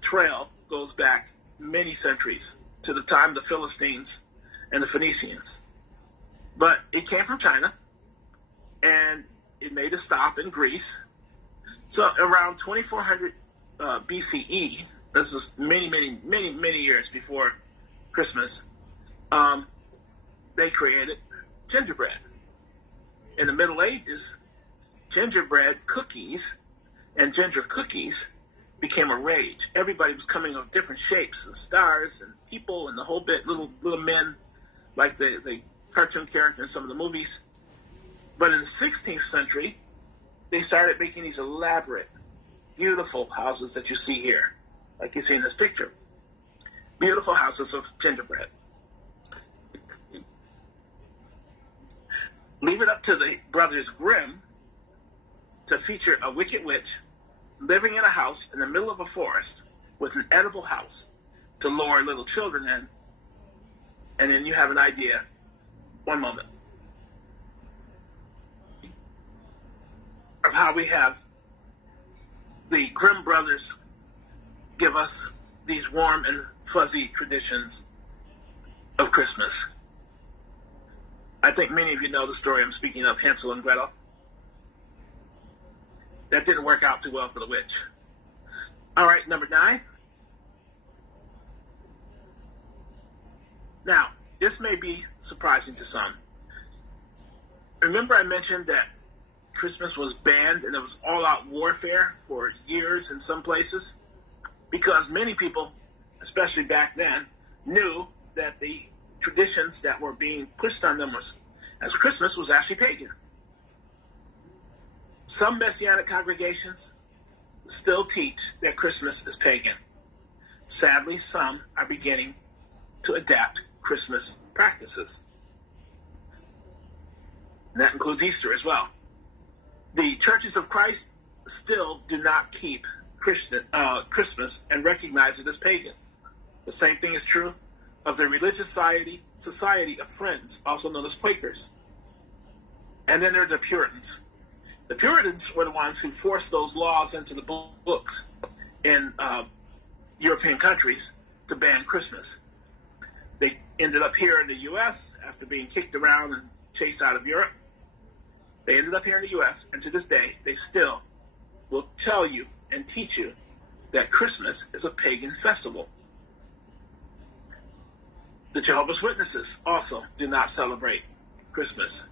trail goes back many centuries to the time of the Philistines and the Phoenicians. But it came from China, and it made a stop in Greece. So around 2400 BCE, this is many years before Christmas, they created gingerbread. In the Middle Ages, gingerbread cookies and ginger cookies became a rage. Everybody was coming of different shapes and stars and people and the whole bit, little men like the cartoon character in some of the movies. But in the 16th century, they started making these elaborate, beautiful houses that you see here, like you see in this picture. Beautiful houses of gingerbread. Leave it up to the brothers Grimm to feature a wicked witch living in a house in the middle of a forest with an edible house to lure little children in, and then you have an idea. One moment. Of how we have the Grimm brothers give us these warm and fuzzy traditions of Christmas. I think many of you know the story I'm speaking of, Hansel and Gretel. That didn't work out too well for the witch. All right, number 9. Now, this may be surprising to some. Remember I mentioned that Christmas was banned and there was all-out warfare for years in some places? Because many people, especially back then, knew that the traditions that were being pushed on them as Christmas was actually pagan. Some Messianic congregations still teach that Christmas is pagan. Sadly, some are beginning to adapt Christmas practices. And that includes Easter as well. The churches of Christ still do not keep Christmas and recognize it as pagan. The same thing is true of the Religious Society of Friends, also known as Quakers. And then there are the Puritans. The Puritans were the ones who forced those laws into the books in European countries to ban Christmas. They ended up here in the U.S. after being kicked around and chased out of Europe. They ended up here in the U.S., and to this day, they still will tell you and teach you that Christmas is a pagan festival. The Jehovah's Witnesses also do not celebrate Christmas.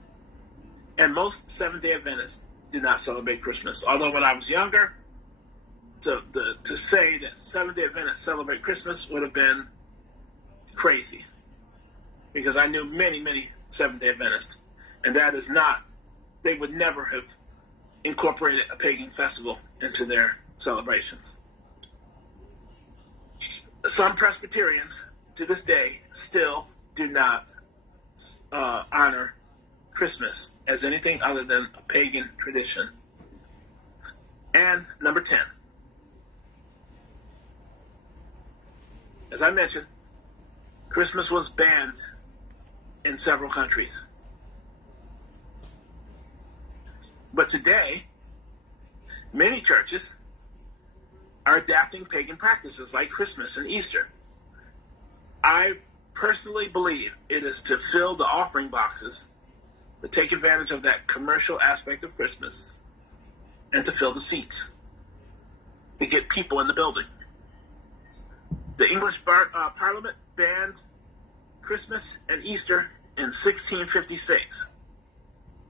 And most Seventh-day Adventists do not celebrate Christmas. Although when I was younger, to say that Seventh-day Adventists celebrate Christmas would have been crazy. Because I knew many, many Seventh-day Adventists. And that is not, they would never have incorporated a pagan festival into their celebrations. Some Presbyterians, to this day, still do not honor Christmas as anything other than a pagan tradition. And number 10. As I mentioned, Christmas was banned in several countries. But today, many churches are adapting pagan practices like Christmas and Easter. I personally believe it is to fill the offering boxes, to take advantage of that commercial aspect of Christmas, and to fill the seats, to get people in the building. The English Parliament banned Christmas and Easter in 1656.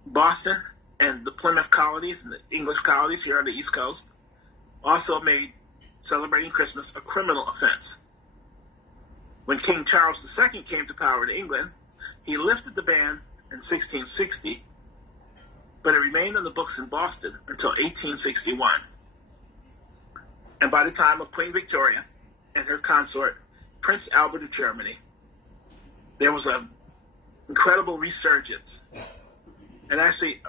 Boston and the Plymouth colonies and the English colonies here on the East Coast also made celebrating Christmas a criminal offense. When King Charles II came to power in England, he lifted the ban in 1660, but it remained on the books in Boston until 1861. And by the time of Queen Victoria and her consort, Prince Albert of Germany, there was an incredible resurgence. And actually,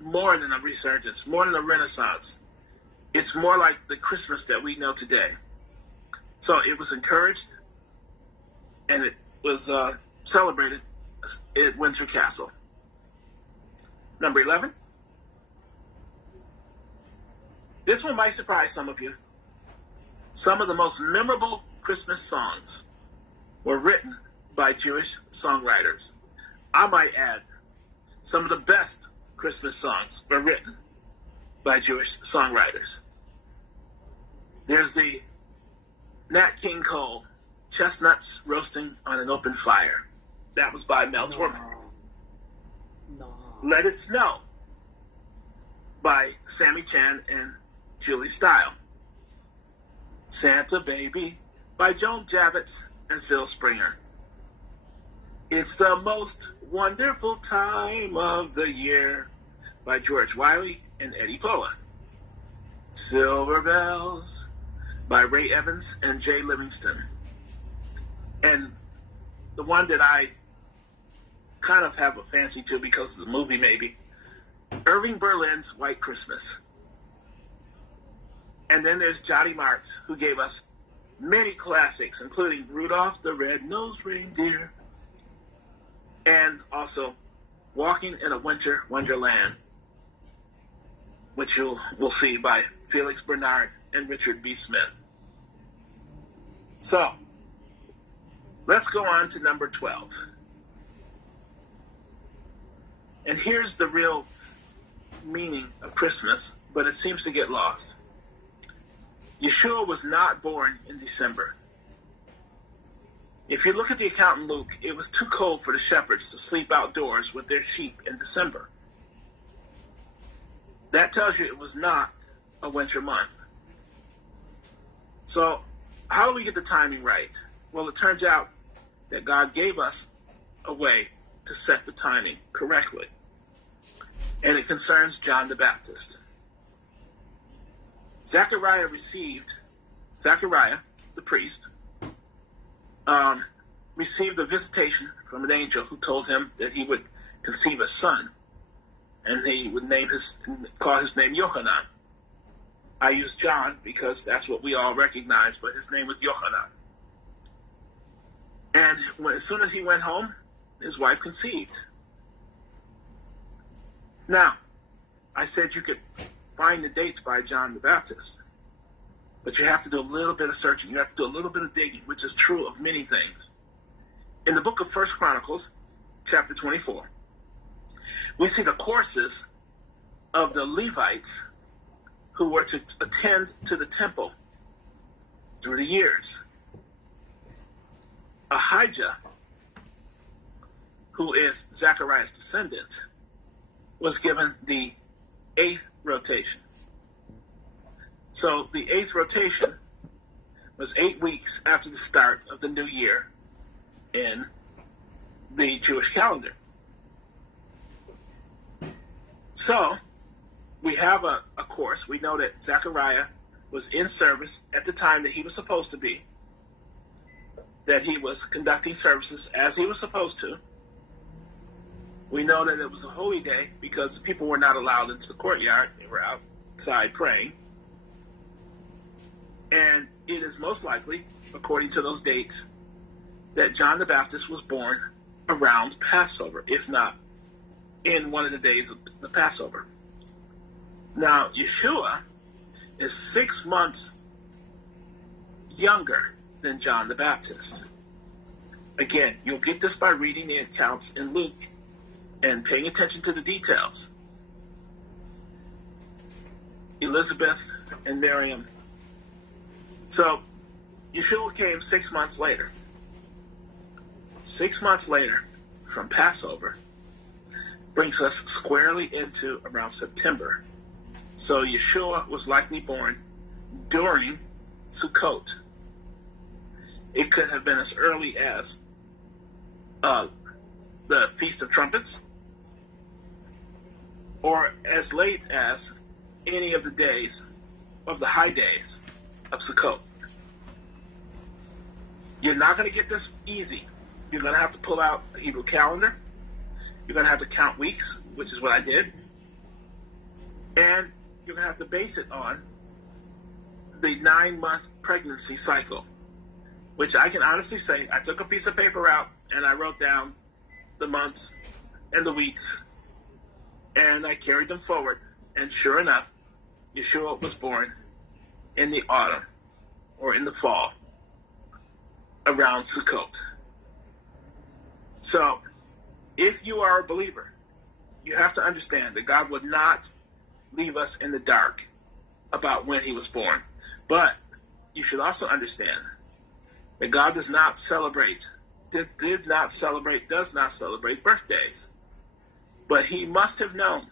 more than a resurgence, more than a renaissance. It's more like the Christmas that we know today. So it was encouraged, and it was celebrated at Windsor Castle. Number 11. This one might surprise some of you. Some of the most memorable Christmas songs were written by Jewish songwriters. I might add, some of the best Christmas songs were written by Jewish songwriters. There's the Nat King Cole, Chestnuts Roasting on an Open Fire. That was by Mel Torme. No. Let It Snow by Sammy Chan and Julie Style. Santa Baby by Joan Javits and Phil Springer. It's the Most Wonderful Time of the Year by George Wiley and Eddie Pola. Silver Bells by Ray Evans and Jay Livingston. And the one that I kind of have a fancy to because of the movie maybe, Irving Berlin's White Christmas. And then there's Johnny Marks, who gave us many classics, including Rudolph the Red-Nosed Reindeer, and also Walking in a Winter Wonderland, which we'll see by Felix Bernard and Richard B. Smith. So, let's go on to number 12. And here's the real meaning of Christmas, but it seems to get lost. Yeshua was not born in December. If you look at the account in Luke, it was too cold for the shepherds to sleep outdoors with their sheep in December. That tells you it was not a winter month. So, how do we get the timing right? Well, it turns out that God gave us a way to set the timing correctly. And it concerns John the Baptist. Zechariah, the priest, received a visitation from an angel who told him that he would conceive a son, and he would call his name Yohanan. I use John because that's what we all recognize, but his name was Yohanan. And as soon as he went home, his wife conceived. Now, I said you could find the dates by John the Baptist, but you have to do a little bit of searching. You have to do a little bit of digging, which is true of many things. In the book of 1 Chronicles, chapter 24, we see the courses of the Levites who were to attend to the temple through the years. Ahijah, who is Zechariah's descendant, was given the 8th rotation. So the 8th rotation was 8 weeks after the start of the new year in the Jewish calendar. So we have a course. We know that Zechariah was in service at the time that he was supposed to be, that he was conducting services as he was supposed to. We know that it was a holy day because the people were not allowed into the courtyard. They were outside praying. And it is most likely, according to those dates, that John the Baptist was born around Passover, if not in one of the days of the Passover. Now, Yeshua is 6 months younger than John the Baptist. Again, you'll get this by reading the accounts in Luke and paying attention to the details. Elizabeth and Miriam. So, Yeshua came 6 months later. 6 months later, from Passover, brings us squarely into around September. So Yeshua was likely born during Sukkot. It could have been as early as the Feast of Trumpets, or as late as any of the days of the high days of Sukkot. You're not going to get this easy. You're going to have to pull out a Hebrew calendar. You're going to have to count weeks, which is what I did. And you're going to have to base it on the 9-month pregnancy cycle, which I can honestly say, I took a piece of paper out and I wrote down the months and the weeks, and I carried them forward. And sure enough, Yeshua was born in the autumn or in the fall around Sukkot. So, if you are a believer, you have to understand that God would not leave us in the dark about when he was born. But you should also understand that God does not celebrate birthdays. But he must have known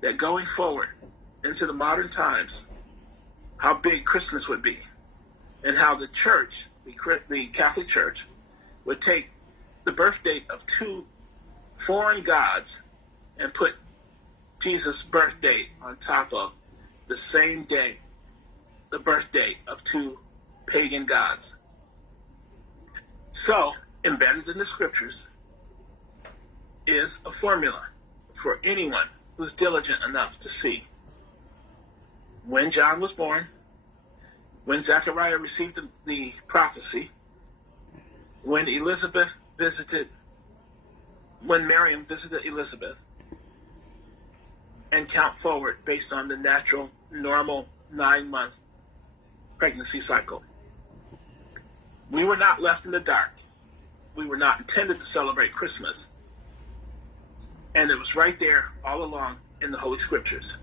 that going forward into the modern times, how big Christmas would be, and how the church, the Catholic Church, would take the birth date of 2 foreign gods and put Jesus' birth date on top of the same day, the birth date of 2 pagan gods. So, embedded in the scriptures is a formula for anyone who's diligent enough to see when John was born, when Zechariah received the prophecy, when Miriam visited Elizabeth, and count forward based on the natural, normal 9-month pregnancy cycle. We were not left in the dark. We were not intended to celebrate Christmas. And it was right there all along in the Holy Scriptures.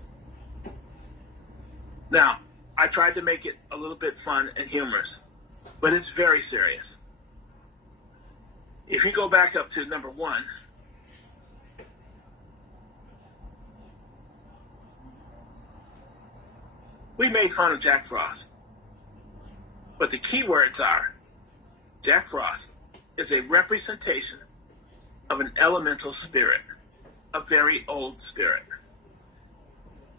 Now, I tried to make it a little bit fun and humorous, but it's very serious. If you go back up to number 1, we made fun of Jack Frost. But the key words are, Jack Frost is a representation of an elemental spirit, a very old spirit.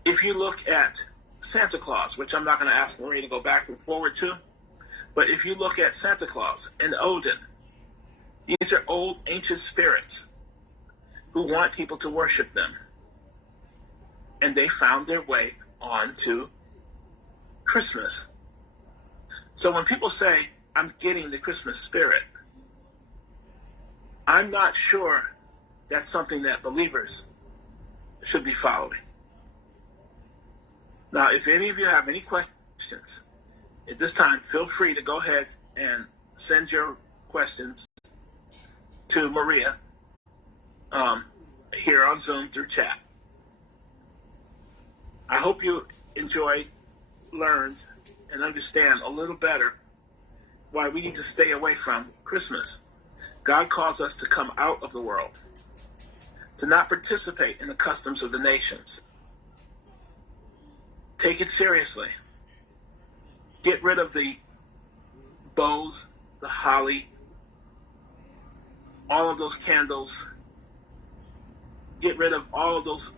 If you look at Santa Claus, which I'm not going to ask Marie to go back and forward to, but if you look at Santa Claus and Odin, these are old ancient spirits who want people to worship them. And they found their way onto Christmas. So when people say, I'm getting the Christmas spirit, I'm not sure that's something that believers should be following. Now, if any of you have any questions at this time, feel free to go ahead and send your questions to Maria here on Zoom through chat. I hope you enjoyed, learned, and understand a little better why we need to stay away from Christmas. God calls us to come out of the world, to not participate in the customs of the nations. Take it seriously. Get rid of the bows, the holly, all of those candles. Get rid of all of those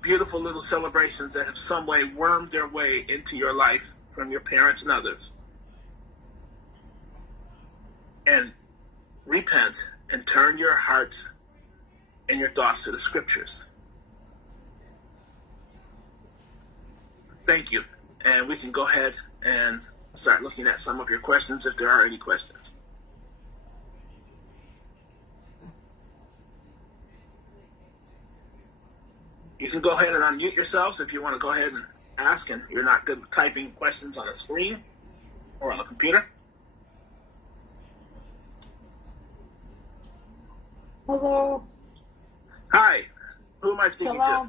beautiful little celebrations that have some way wormed their way into your life from your parents and others. And repent and turn your hearts and your thoughts to the scriptures. Thank you. And we can go ahead and start looking at some of your questions if there are any questions. You can go ahead and unmute yourselves if you want to go ahead and ask and you're not good with typing questions on a screen or on a computer. Hello. Hi. Who am I speaking Hello.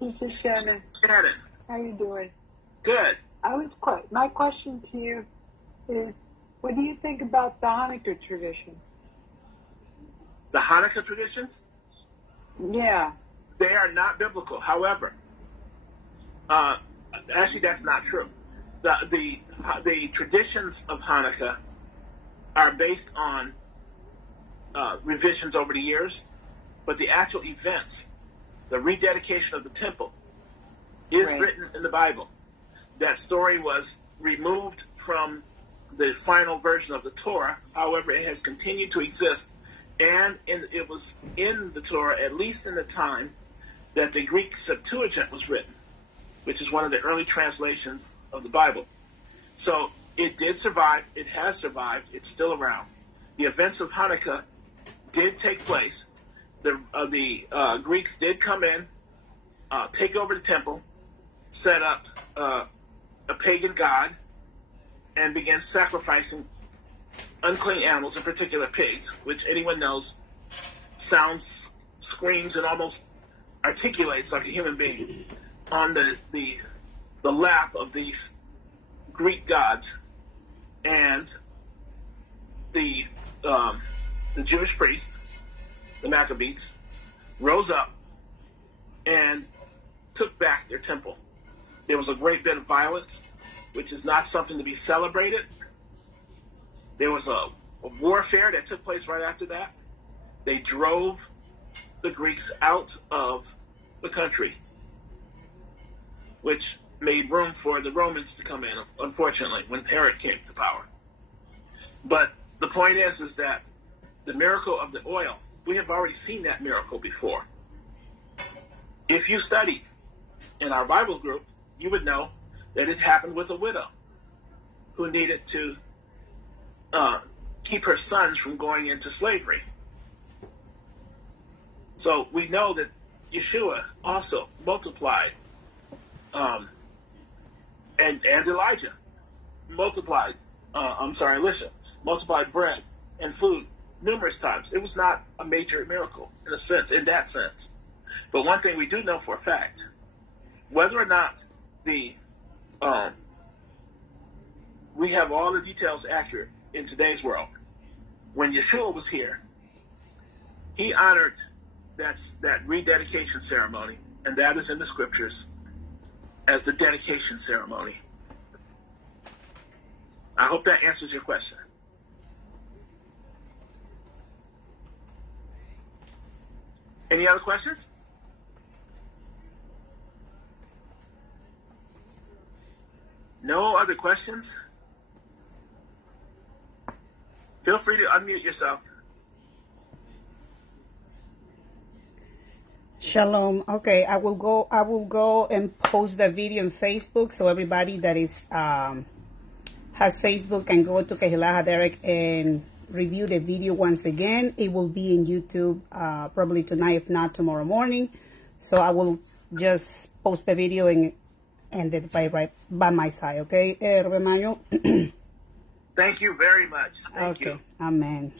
This is Shannon. to? Shannon. How you doing? Good. My question to you is, what do you think about the Hanukkah tradition? The Hanukkah traditions? Yeah. They are not biblical. However, actually that's not true. The traditions of Hanukkah are based on revisions over the years, but the actual events, the rededication of the temple, is written in the Bible. That story was removed from the final version of the Torah. However, it has continued to exist, and it was in the Torah at least in the time that the Greek Septuagint was written, which is one of the early translations of the Bible. So it did survive. It has survived. It's still around. The events of Hanukkah did take place. The Greeks did come in, take over the temple, set up a pagan god, and began sacrificing unclean animals, in particular pigs, which anyone knows sounds, screams, and almost articulates like a human being, on the lap of these Greek gods. And the Jewish priest, the Maccabees, rose up and took back their temple. There was a great bit of violence, which is not something to be celebrated. There was a warfare that took place right after that. They drove the Greeks out of the country, which made room for the Romans to come in, unfortunately, when Herod came to power. But the point is that the miracle of the oil, we have already seen that miracle before. If you studied in our Bible group, you would know that it happened with a widow who needed to keep her sons from going into slavery. So we know that Yeshua also multiplied, and Elijah multiplied, Elisha multiplied bread and food numerous times. It was not a major miracle in that sense. But one thing we do know for a fact, whether or not we have all the details accurate in today's world, when Yeshua was here, he honored that rededication ceremony, and that is in the scriptures as the dedication ceremony. I hope that answers your question. Any other questions? No other questions? Feel free to unmute yourself. Shalom. Okay, I will go and post the video on Facebook, so everybody that is has Facebook can go to Kehilah Derek and review the video once again. It will be in YouTube probably tonight, if not tomorrow morning. So I will just post the video and ended right by my side. Okay, Emmanuel. Thank you very much. Thank Okay, you. amen.